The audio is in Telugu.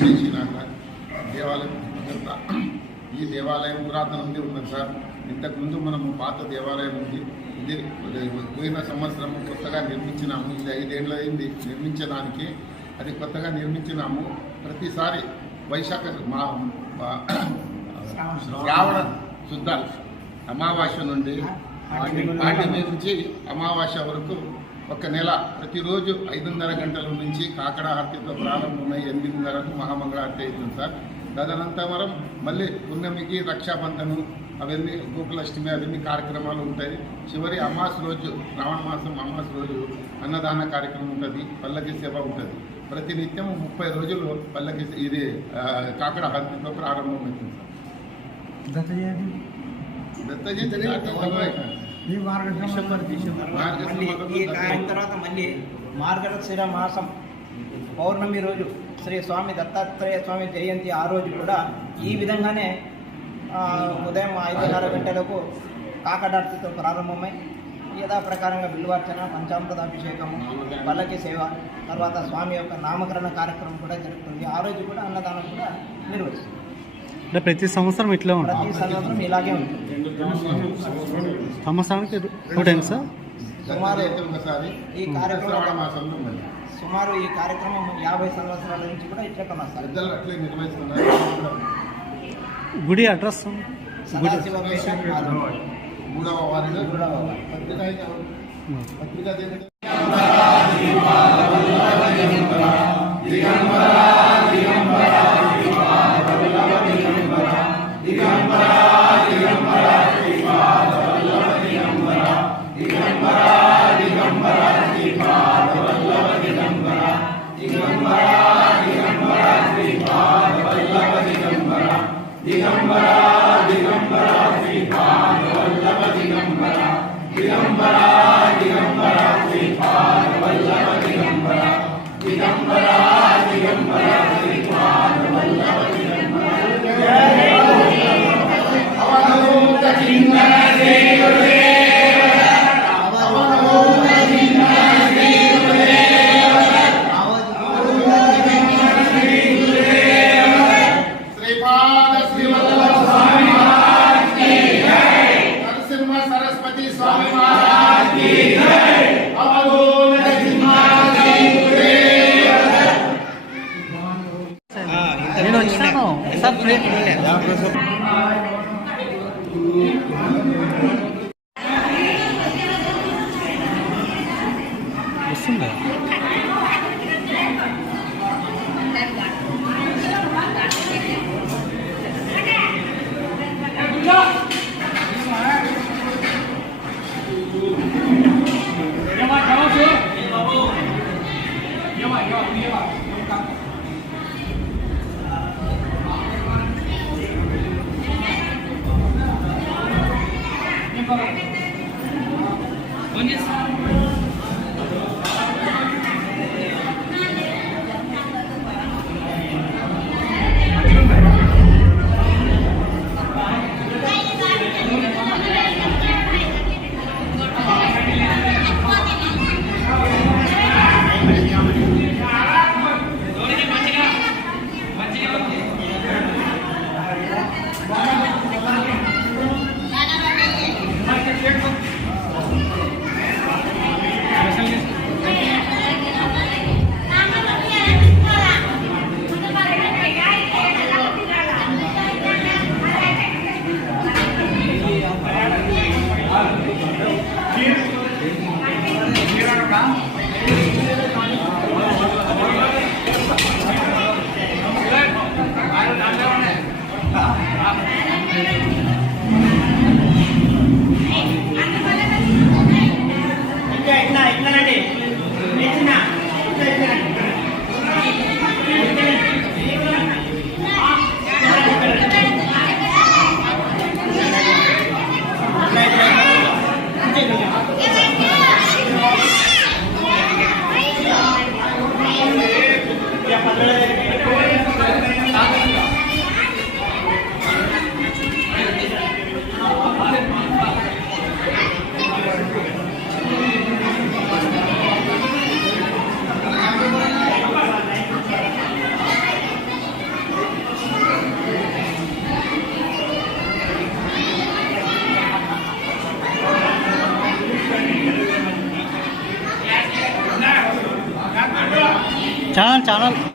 చేసినాక దేవాలయం ఈ దేవాలయం పురాతన నుండి ఉన్నది సార్. ఇంతకుముందు మనము పాత దేవాలయం ఉంది. ఇది పోయిన సంవత్సరం కొత్తగా నిర్మించినాము. ఇది 5 ఏళ్ళు అయింది నిర్మించడానికి. అది కొత్తగా నిర్మించినాము. ప్రతిసారి వైశాఖ శ్రావణ శుద్ధ అమావాస్య నుండి పాడ్యమి నుంచి అమావాస్య వరకు ఒక నెల ప్రతిరోజు 5:30 గంటల నుంచి కాకడ హారతితో ప్రారంభమై 8:30కు మహామంగళారతి అవుతుంది సార్. తదనంతరం మళ్ళీ పున్నమికి రక్షాబంధను అవన్నీ గోకులాష్టమి అవన్నీ కార్యక్రమాలు ఉంటాయి. చివరి అమాస రోజు శ్రావణ మాసం అమాస రోజు అన్నదాన కార్యక్రమం ఉంటుంది. పల్లకి సేవ ఉంటుంది. ప్రతినిత్యం 30 రోజులు పల్లకి ఇది కాకడ హారతితో ప్రారంభమవుతుంది సార్. దత్త జయంతి తర్వాత మళ్ళీ మార్గశిర మాసం పౌర్ణమి రోజు శ్రీ స్వామి దత్తాత్రేయ స్వామి జయంతి. ఆ రోజు కూడా ఈ విధంగానే ఉదయం 5:30 గంటలకు కాకడార్తితో ప్రారంభమై యథాప్రకారంగా బిల్వార్చన, పంచామృతాభిషేకము, పల్లకి సేవ, తర్వాత స్వామి యొక్క నామకరణ కార్యక్రమం కూడా జరుగుతుంది. ఆ రోజు కూడా అన్నదానం కూడా నిర్వహిస్తుంది. అంటే ప్రతి సంవత్సరం ఇట్లా ఉంటుంది? ప్రతి సంవత్సరం ఇలాగే ఉంటుంది. సంవత్సరానికి 2 టైమ్స్ సార్. సుమారు ఈ కార్యక్రమం సుమారు ఈ కార్యక్రమం 50 సంవత్సరాల నుంచి కూడా ఇట్లా కొనసాగుతుంది. గుడి అడ్రస్ నేను వచ్చినాను సార్. వస్తుందా? ఛానల్